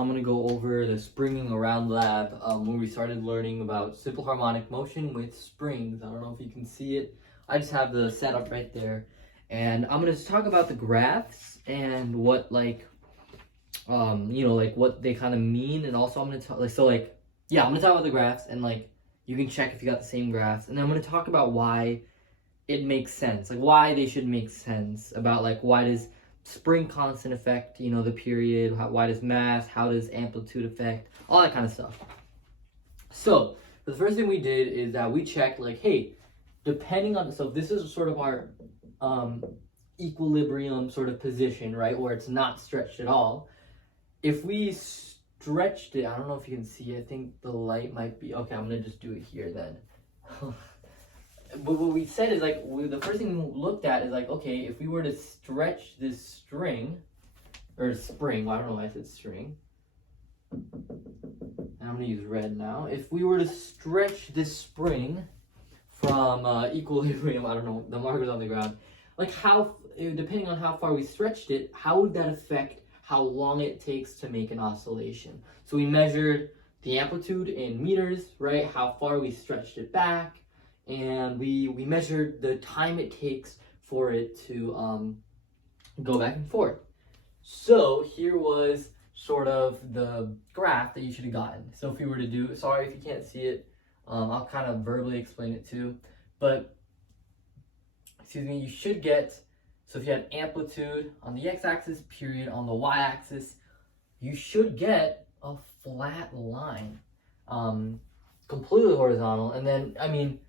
I'm going to go over the springing around lab where we started learning about simple harmonic motion with springs. I don't know if you can see it. I just have the setup right there. And I'm going to talk about the graphs and what like, like what they kind of mean. And also I'm going to talk I'm going to talk about the graphs and like, you can check if you got the same graphs. And then I'm going to talk about why it makes sense, like why they should make sense, about like why does spring constant affect the period, why does mass, how does amplitude affect, all that kind of stuff. So the first thing we did is that we checked like, hey, depending on, so this is sort of our equilibrium sort of position, right, where it's not stretched at all. If we stretched it, I don't know if you can see, I think the light might be okay. I'm gonna just do it here then. But what we said is like, the first thing we looked at is like, okay, if we were to stretch this string, or spring, well, I don't know why I said string. And I'm gonna use red now. If we were to stretch this spring from equilibrium, I don't know, the marker's on the ground, like how, depending on how far we stretched it, how would that affect how long it takes to make an oscillation? So we measured the amplitude in meters, right? How far we stretched it back. And we measured the time it takes for it to go back and forth. So here was sort of the graph that you should have gotten. So if we were to do, sorry if you can't see it, I'll kind of verbally explain it too. But, excuse me, you should get, so if you had amplitude on the x-axis, period on the y-axis, you should get a flat line, completely horizontal. And then,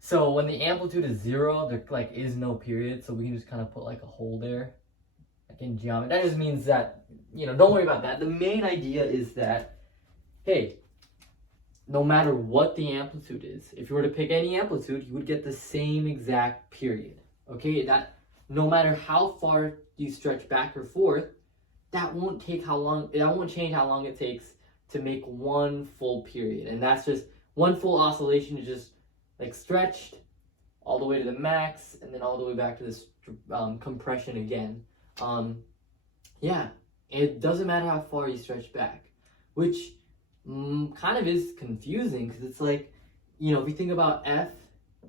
so when the amplitude is 0, there like is no period, so we can just kind of put like a hole there, like in geometry. That just means that, don't worry about that. The main idea is that, hey, no matter what the amplitude is, if you were to pick any amplitude, you would get the same exact period. Okay, that no matter how far you stretch back or forth, that won't change how long it takes to make one full period. And that's just one full oscillation is just like stretched all the way to the max and then all the way back to this compression again. Yeah, it doesn't matter how far you stretch back, which kind of is confusing because it's like, if you think about F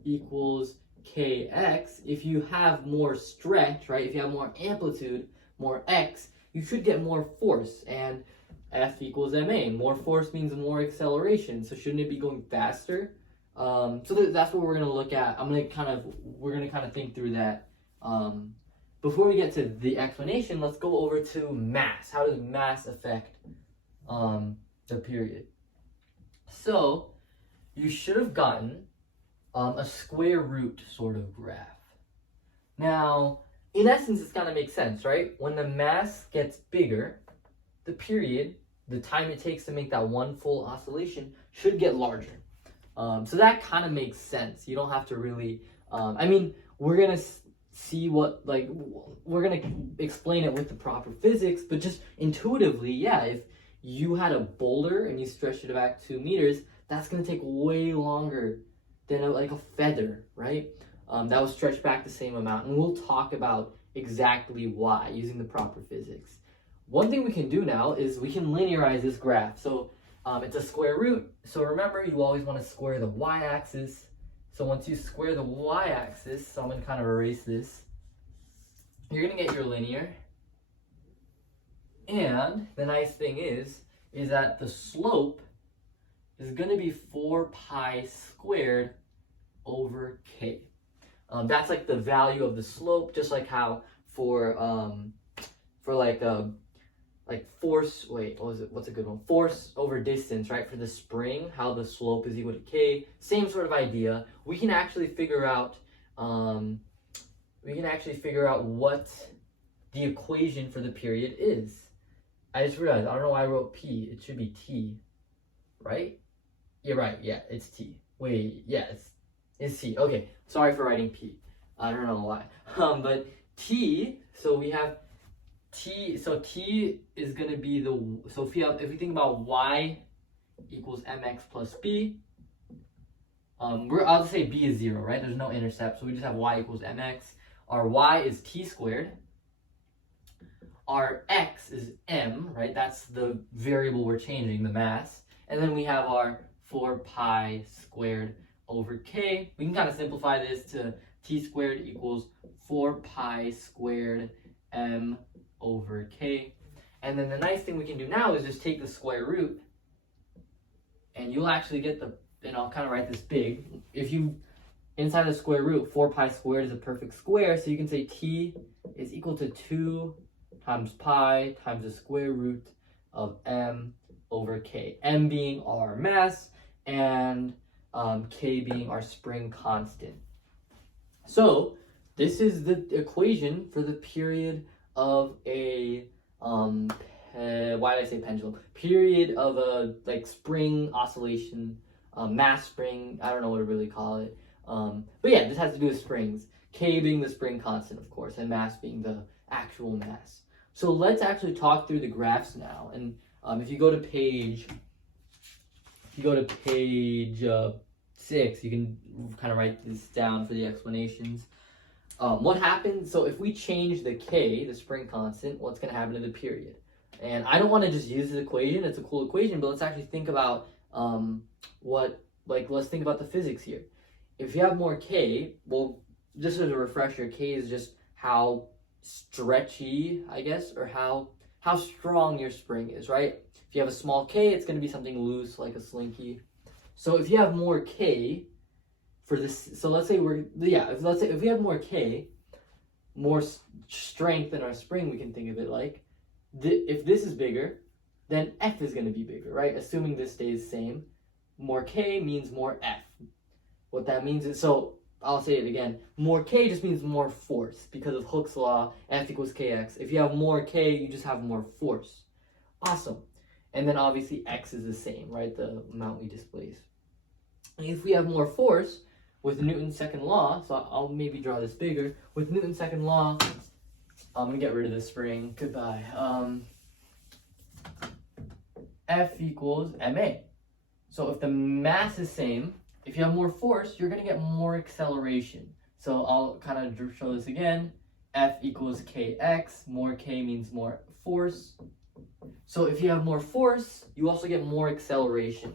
equals Kx, if you have more stretch, right, if you have more amplitude, more X, you should get more force. And F equals ma. More force means more acceleration. So shouldn't it be going faster? So that's what we're going to look at. We're going to kind of think through that. Before we get to the explanation, let's go over to mass. How does mass affect the period? So you should have gotten a square root sort of graph. Now, in essence, it's going to make sense, right? When the mass gets bigger, the period, the time it takes to make that one full oscillation, should get larger. So that kind of makes sense. You don't have to really, we're going to see what, like, we're going to explain it with the proper physics, but just intuitively, yeah, if you had a boulder and you stretched it back 2 meters, that's going to take way longer than a feather, right? That was stretched back the same amount. And we'll talk about exactly why using the proper physics. One thing we can do now is we can linearize this graph. So it's a square root. So remember, you always want to square the y-axis. So once you square the y-axis, so I'm going to kind of erase this, you're going to get your linear. And the nice thing is that the slope is going to be 4 pi squared over k. That's like the value of the slope, just like how for force, what's a good one? Force over distance, right? For the spring, how the slope is equal to k. Same sort of idea. We can actually figure out what the equation for the period is. I just realized, I don't know why I wrote p. It should be t, right? Yeah, right. Yeah, it's t. Wait, yeah, it's t. Okay, sorry for writing p. I don't know why. But t, so we have t, so t is going to be so if we think about y equals mx plus b, I'll just say b is 0, right? There's no intercept, so we just have y equals mx. Our y is t squared. our x is m, right? That's the variable we're changing, the mass. And then we have our 4 pi squared over k. We can kind of simplify this to t squared equals 4 pi squared m over k. And then the nice thing we can do now is just take the square root, and you'll actually get the, and I'll kind of write this big. If you, inside the square root, 4 pi squared is a perfect square, so you can say t is equal to 2 times pi times the square root of m over k. M being our mass, and k being our spring constant. So this is the equation for the period of a why did I say pendulum? Period of a like spring oscillation, mass spring. I don't know what to really call it. But yeah, this has to do with springs. K being the spring constant, of course, and mass being the actual mass. So let's actually talk through the graphs now. And if you go to page 6, you can kind of write this down for the explanations. What happens, so if we change the k, the spring constant, what's going to happen to the period? And I don't want to just use this equation, it's a cool equation, but let's actually think about let's think about the physics here. If you have more k, well, just as a refresher, k is just how stretchy, I guess, or how strong your spring is, right? If you have a small k, it's going to be something loose like a slinky. So if you have more k for this, so let's say if we have more k, more strength in our spring, we can think of it like, if this is bigger, then F is going to be bigger, right? Assuming this stays same, more K means more F. What that means is, so I'll say it again, more K just means more force because of Hooke's law, F equals Kx. If you have more K, you just have more force. Awesome. And then obviously X is the same, right? The amount we displace. If we have more force, with Newton's second law, so I'll maybe draw this bigger, with Newton's second law, I'm going to get rid of this spring. Goodbye. F equals ma. So if the mass is same, if you have more force, you're going to get more acceleration. So I'll kind of show this again. F equals kx. More k means more force. So if you have more force, you also get more acceleration.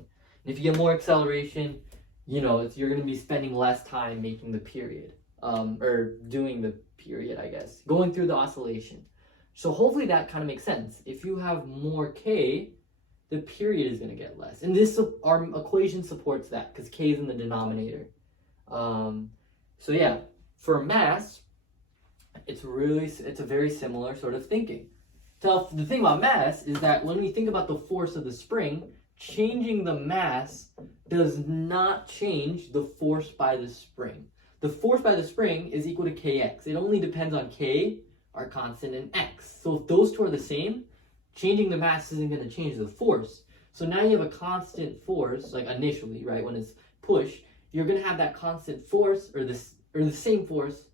And if you get more acceleration, you know, you're going to be spending less time making the period. Or doing the period, I guess, going through the oscillation. So hopefully that kind of makes sense. If you have more k, the period is going to get less. And this, our equation supports that because k is in the denominator. So yeah, for mass, it's a very similar sort of thinking. So the thing about mass is that when we think about the force of the spring, changing the mass does not change the force by the spring. The force by the spring is equal to kx. It only depends on k, our constant, and x. So if those two are the same, changing the mass isn't going to change the force. So now you have a constant force, like initially, right, when it's pushed, you're going to have that constant force, or the same force,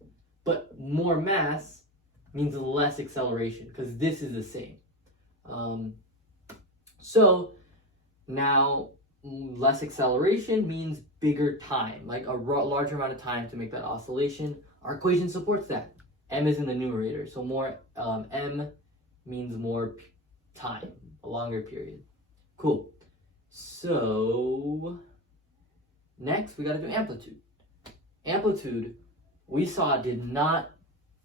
but more mass means less acceleration, because this is the same. So now less acceleration means bigger time, like a larger amount of time to make that oscillation. Our equation supports that. M is in the numerator, so more M means more time, a longer period. Cool. So next we got to do amplitude. Amplitude, we saw, did not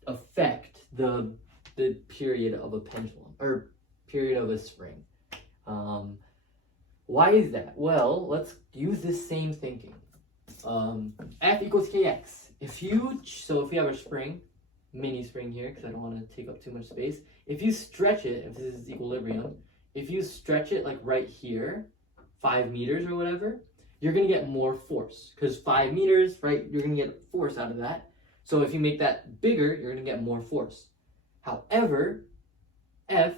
affect the period of a pendulum or period of a spring. Why is that? Well, let's use this same thinking. F equals kx. If you have a spring, mini spring here, because I don't want to take up too much space. If you stretch it, if this is equilibrium, if you stretch it like right here, 5 meters or whatever, you're going to get more force. Because 5 meters, right, you're going to get force out of that. So if you make that bigger, you're going to get more force. However, I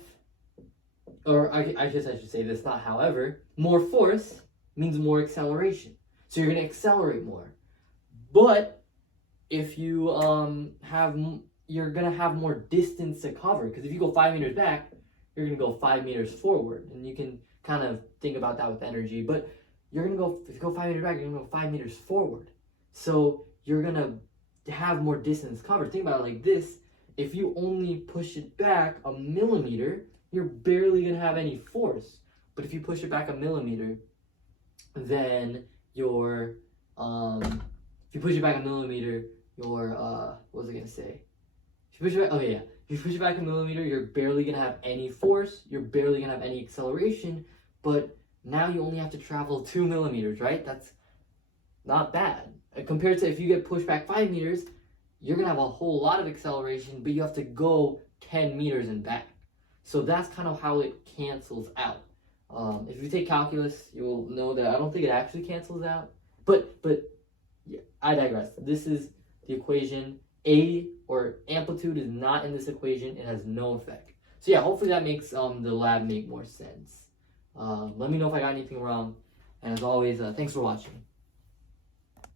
should say this, not however, more force means more acceleration. So you're going to accelerate more. But if you you're going to have more distance to cover, because if you go 5 meters back, you're going to go 5 meters forward. And you can kind of think about that with energy. But you're going to go, if you go 5 meters back, you're going to go 5 meters forward. So you're going to have more distance covered. Think about it like this. if you only push it back a millimeter, you're barely gonna have any force. But if you push it back a millimeter, then your if you push it back a millimeter, your what was I gonna say? If you push it back, okay, yeah. If you push it back a millimeter, you're barely gonna have any force, you're barely gonna have any acceleration, but now you only have to travel 2 millimeters, right? That's not bad. Compared to if you get pushed back 5 meters, you're gonna have a whole lot of acceleration, but you have to go 10 meters and back. So that's kind of how it cancels out. If you take calculus, you will know that I don't think it actually cancels out. But yeah, I digress. This is the equation. A, or amplitude, is not in this equation. It has no effect. So yeah, hopefully that makes the lab make more sense. Let me know if I got anything wrong. And as always, thanks for watching.